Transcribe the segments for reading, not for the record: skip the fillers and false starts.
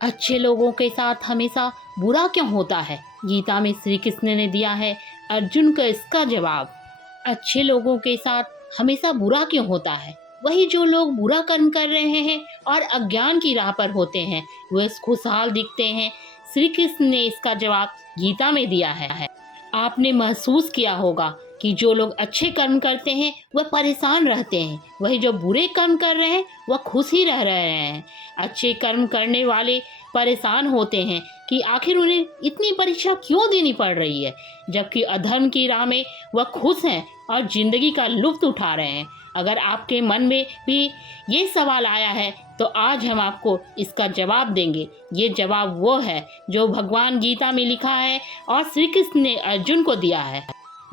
अच्छे लोगों के साथ हमेशा बुरा क्यों होता है? गीता में श्री कृष्ण ने दिया है अर्जुन को इसका जवाब। अच्छे लोगों के साथ हमेशा बुरा क्यों होता है? वही जो लोग बुरा कर्म कर रहे हैं और अज्ञान की राह पर होते हैं वे खुशहाल दिखते हैं। श्री कृष्ण ने इसका जवाब गीता में दिया है। आपने महसूस किया होगा कि जो लोग अच्छे कर्म करते हैं वह परेशान रहते हैं, वही जो बुरे कर्म कर रहे हैं वह खुश ही रह रहे हैं। अच्छे कर्म करने वाले परेशान होते हैं कि आखिर उन्हें इतनी परीक्षा क्यों देनी पड़ रही है, जबकि अधर्म की राह में वह खुश हैं और जिंदगी का लुत्फ उठा रहे हैं। अगर आपके मन में भी ये सवाल आया है तो आज हम आपको इसका जवाब देंगे। ये जवाब वो है जो भगवान गीता में लिखा है और श्री कृष्ण ने अर्जुन को दिया है।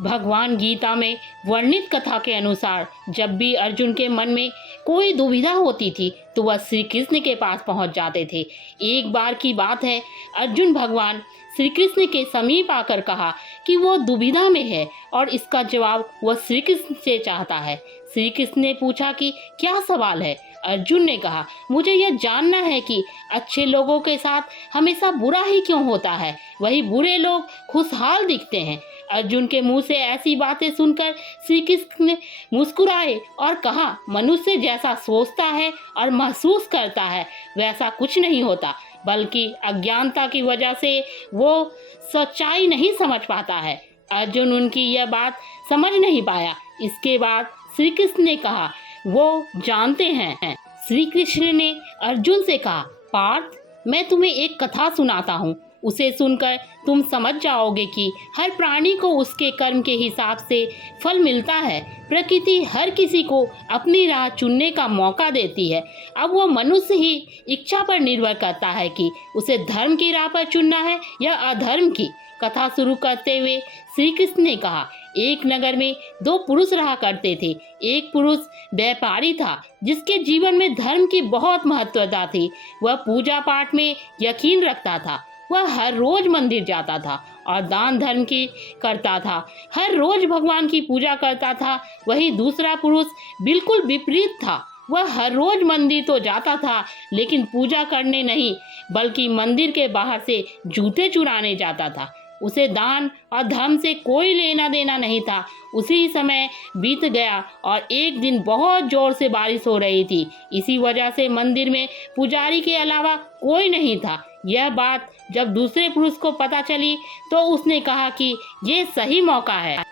भगवान गीता में वर्णित कथा के अनुसार जब भी अर्जुन के मन में कोई दुविधा होती थी तो वह श्री कृष्ण के पास पहुंच जाते थे। एक बार की बात है, अर्जुन भगवान श्री कृष्ण के समीप आकर कहा कि वो दुविधा में है और इसका जवाब वह श्री कृष्ण से चाहता है। श्री कृष्ण ने पूछा कि क्या सवाल है? अर्जुन ने कहा, मुझे यह जानना है कि अच्छे लोगों के साथ हमेशा बुरा ही क्यों होता है, वही बुरे लोग खुशहाल दिखते हैं। अर्जुन के मुंह से ऐसी बातें सुनकर श्री कृष्ण मुस्कुराए और कहा, मनुष्य जैसा सोचता है और महसूस करता है वैसा कुछ नहीं होता, बल्कि अज्ञानता की वजह से वो सच्चाई नहीं समझ पाता है। अर्जुन उनकी यह बात समझ नहीं पाया। इसके बाद श्री कृष्ण ने कहा, वो जानते हैं। श्री कृष्ण ने अर्जुन से कहा, पार्थ, मैं तुम्हें एक कथा सुनाता हूँ, उसे सुनकर तुम समझ जाओगे कि हर प्राणी को उसके कर्म के हिसाब से फल मिलता है। प्रकृति हर किसी को अपनी राह चुनने का मौका देती है। अब वो मनुष्य ही इच्छा पर निर्भर करता है कि उसे धर्म की राह पर चुनना है या अधर्म की। कथा शुरू करते हुए श्री कृष्ण ने कहा, एक नगर में दो पुरुष रहा करते थे। एक पुरुष व्यापारी था जिसके जीवन में धर्म की बहुत महत्वता थी। वह पूजा पाठ में यकीन रखता था। वह हर रोज मंदिर जाता था और दान धर्म की करता था। हर रोज भगवान की पूजा करता था। वही दूसरा पुरुष बिल्कुल विपरीत था। वह हर रोज मंदिर तो जाता था लेकिन पूजा करने नहीं बल्कि मंदिर के बाहर से जूते चुराने जाता था। उसे दान और धर्म से कोई लेना देना नहीं था। उसी समय बीत गया और एक दिन बहुत जोर से बारिश हो रही थी। इसी वजह से मंदिर में पुजारी के अलावा कोई नहीं था। यह बात जब दूसरे पुरुष को पता चली तो उसने कहा कि ये सही मौका है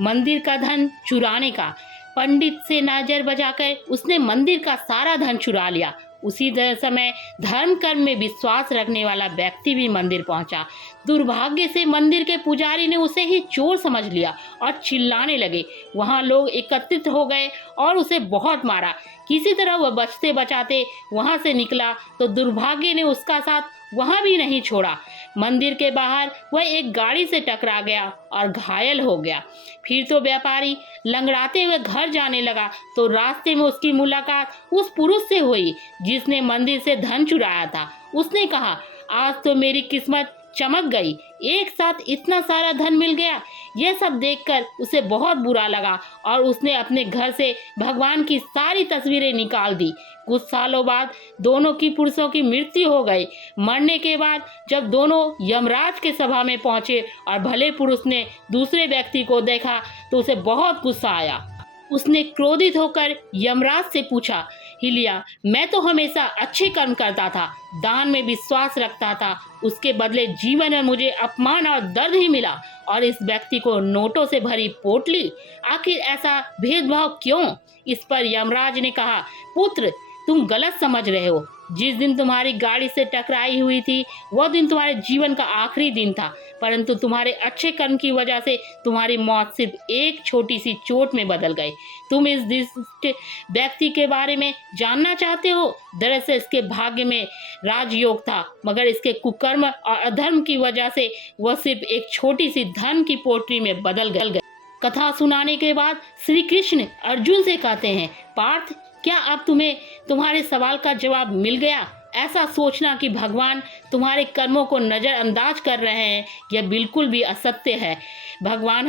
मंदिर का धन चुराने का। पंडित से नजर बचाकर उसने मंदिर का सारा धन चुरा लिया। उसी समय धर्म कर्म में विश्वास रखने वाला व्यक्ति भी मंदिर पहुंचा। दुर्भाग्य से मंदिर के पुजारी ने उसे ही चोर समझ लिया और चिल्लाने लगे। वहां लोग एकत्रित हो गए और उसे बहुत मारा। किसी तरह वह बचते बचाते वहां से निकला तो दुर्भाग्य ने उसका साथ वहां भी नहीं छोड़ा। मंदिर के बाहर वह एक गाड़ी से टकरा गया और घायल हो गया। फिर तो व्यापारी लंगड़ाते हुए घर जाने लगा तो रास्ते में उसकी मुलाकात उस पुरुष से हुई जिसने मंदिर से धन चुराया था। उसने कहा, आज तो मेरी किस्मत चमक गई, एक साथ इतना सारा धन मिल गया। यह सब देखकर उसे बहुत बुरा लगा और उसने अपने घर से भगवान की सारी तस्वीरें निकाल दी। कुछ सालों बाद दोनों की पुरुषों की मृत्यु हो गई। मरने के बाद जब दोनों यमराज के सभा में पहुंचे और भले पुरुष ने दूसरे व्यक्ति को देखा तो उसे बहुत गुस्सा आया। उसने क्रोधित होकर यमराज से पूछा, हिलिया, मैं तो हमेशा अच्छे कर्म करता था, दान में विश्वास रखता था, उसके बदले जीवन में मुझे अपमान और दर्द ही मिला और इस व्यक्ति को नोटों से भरी पोटली, आखिर ऐसा भेदभाव क्यों? इस पर यमराज ने कहा, पुत्र, तुम गलत समझ रहे हो। जिस दिन तुम्हारी गाड़ी से टकराई हुई थी वह दिन तुम्हारे जीवन का आखिरी दिन था, परंतु तुम्हारे अच्छे कर्म की वजह से तुम्हारी मौत सिर्फ एक छोटी सी चोट में बदल गई। तुम इस दुष्ट व्यक्ति के बारे में जानना चाहते हो? दरअसल इसके भाग्य में राजयोग था, मगर इसके कुकर्म और अधर्म की वजह से वह सिर्फ एक छोटी सी धन की पोटली में बदल गई। कथा सुनाने के बाद श्री कृष्ण अर्जुन से कहते हैं, पार्थ, क्या अब तुम्हें तुम्हारे सवाल का जवाब मिल गया? ऐसा सोचना कि भगवान तुम्हारे कर्मों को नज़रअंदाज कर रहे हैं यह बिल्कुल भी असत्य है। भगवान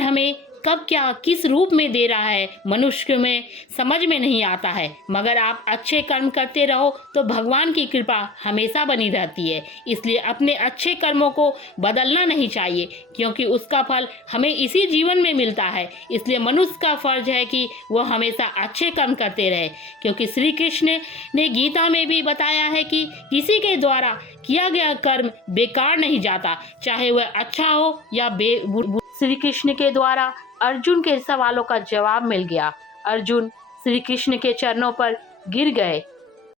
हमें कब क्या किस रूप में दे रहा है मनुष्य में समझ में नहीं आता है, मगर आप अच्छे कर्म करते रहो तो भगवान की कृपा हमेशा बनी रहती है। इसलिए अपने अच्छे कर्मों को बदलना नहीं चाहिए, क्योंकि उसका फल हमें इसी जीवन में मिलता है। इसलिए मनुष्य का फर्ज है कि वह हमेशा अच्छे कर्म करते रहे, क्योंकि श्री कृष्ण ने गीता में भी बताया है कि किसी के द्वारा किया गया कर्म बेकार नहीं जाता, चाहे वह अच्छा हो या श्री कृष्ण के द्वारा अर्जुन के सवालों का जवाब मिल गया। अर्जुन श्री कृष्ण के चरणों पर गिर गए